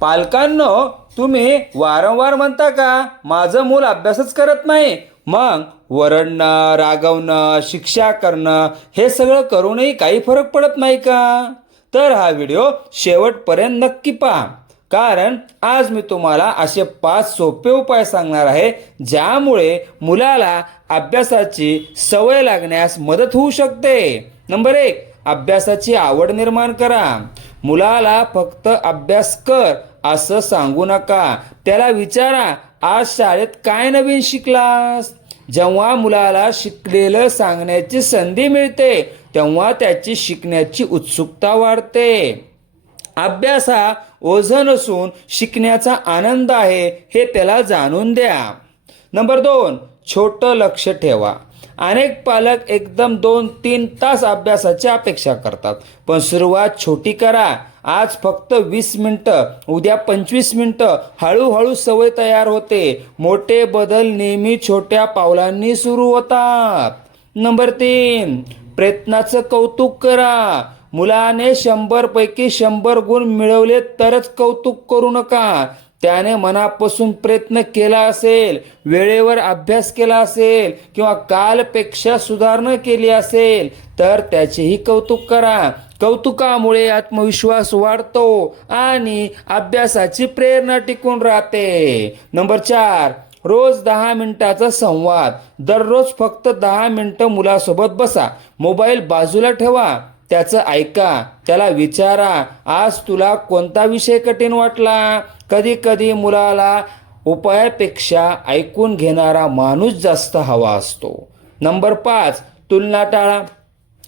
पालकांनो, तुम्ही वारंवार म्हणता का माझं मूल अभ्यासच करत नाही? मग वरडणं, रागवणं, शिक्षा करणं हे सगळं करूनही काही फरक पडत नाही का? तर हा व्हिडिओ शेवटपर्यंत नक्की पहा, कारण आज मी तुम्हाला असे 5 सोपे उपाय सांगणार आहे ज्यामुळे मुलाला अभ्यासाची सवय लागण्यास मदत होऊ शकते. नंबर 1, अभ्यासाची आवड निर्माण करा. मुलाला फक्त अभ्यास कर असं सांगू नका. त्याला विचारा, आज शाळेत काय नवीन शिकलास? जेव्हा मुलाला शिकलेलं सांगण्याची संधी मिळते तेव्हा त्याची शिकण्याची उत्सुकता वाढते. अभ्यास हा ओझं नसून शिकण्याचा आनंद आहे हे त्याला जाणून द्या. नंबर 2, छोटं लक्ष ठेवा. अनेक पालक एकदम 2-3 तास अभ्यासाची अपेक्षा करतात, पण सुरुवात छोटी करा. आज फक्त 20 मिनिटं, उद्या 25 मिनिटं. हळूहळू सवय तयार होते. मोठे बदल नेहमी छोट्या पावलांनी सुरू होतात. नंबर 3, प्रयत्नाचं कौतुक करा. मुलाने 100 पैकी 100 गुण मिळवले तरच कौतुक करू नका. त्याने मनापासून प्रयत्न केला असेल, वेळेवर अभ्यास केला असेल किंवा कालपेक्षा सुधारणा केली असेल तर त्याचेही कौतुक करा. कौतुकामुळे आत्मविश्वास वाढतो आणि अभ्यासाची प्रेरणा टिकून राहते. नंबर 4, रोज 10 मिनिटाचा संवाद. दररोज फक्त 10 मिनिटं मुलासोबत बसा. मोबाईल बाजूला ठेवा. त्याचं ऐका. त्याला विचारा, आज तुला कोणता विषय कठीण वाटला? कधी कधी मुलाला उपायापेक्षा ऐकून घेणारा माणूस जास्त हवा असतो. नंबर 5, तुलना टाळा.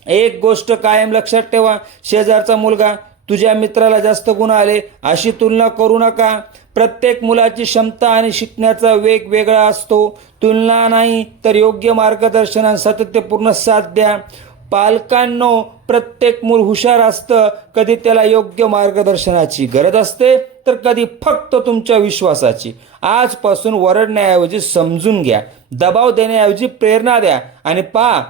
एक गोष्ट कायम लक्षात ठेवा, शेजारचा मुलगा तुझ्या मित्राला जास्त गुण आले अशी तुलना करू नका. प्रत्येक मुलाची क्षमता आणि शिकण्याचा वेग वेगळा असतो. तुलना नाही तर योग्य मार्गदर्शन आणि सातत्यपूर्ण साथ द्या. पालकांनो, प्रत्येक मूल हुशार असतं. कधी त्याला योग्य मार्गदर्शनाची गरज असते तर कधी फक्त तुमच्या विश्वासाची. आजपासून वरडण्याऐवजी समजून घ्या, दबाव देण्याऐवजी प्रेरणा द्या आणि पहा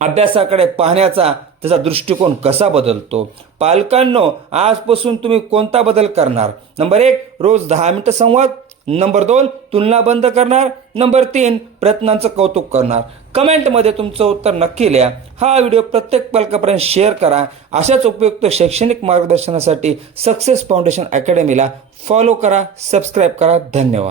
अभ्यासाकडे पाहण्याचा त्याचा दृष्टिकोन कसा बदलतो. पालकांनो, आजपासून तुम्ही कोणता बदल करणार? नंबर 1, रोज 10 मिनिटं संवाद. नंबर 2, तुलना बंद करणार. नंबर 3, प्रयत्नांचं कौतुक करणार. कमेंटमध्ये तुमचं उत्तर नक्की लिहा. हा व्हिडिओ प्रत्येक पालकापर्यंत शेअर करा. अशाच उपयुक्त शैक्षणिक मार्गदर्शनासाठी सक्सेस फाउंडेशन अकॅडमीला फॉलो करा, सबस्क्राईब करा. धन्यवाद.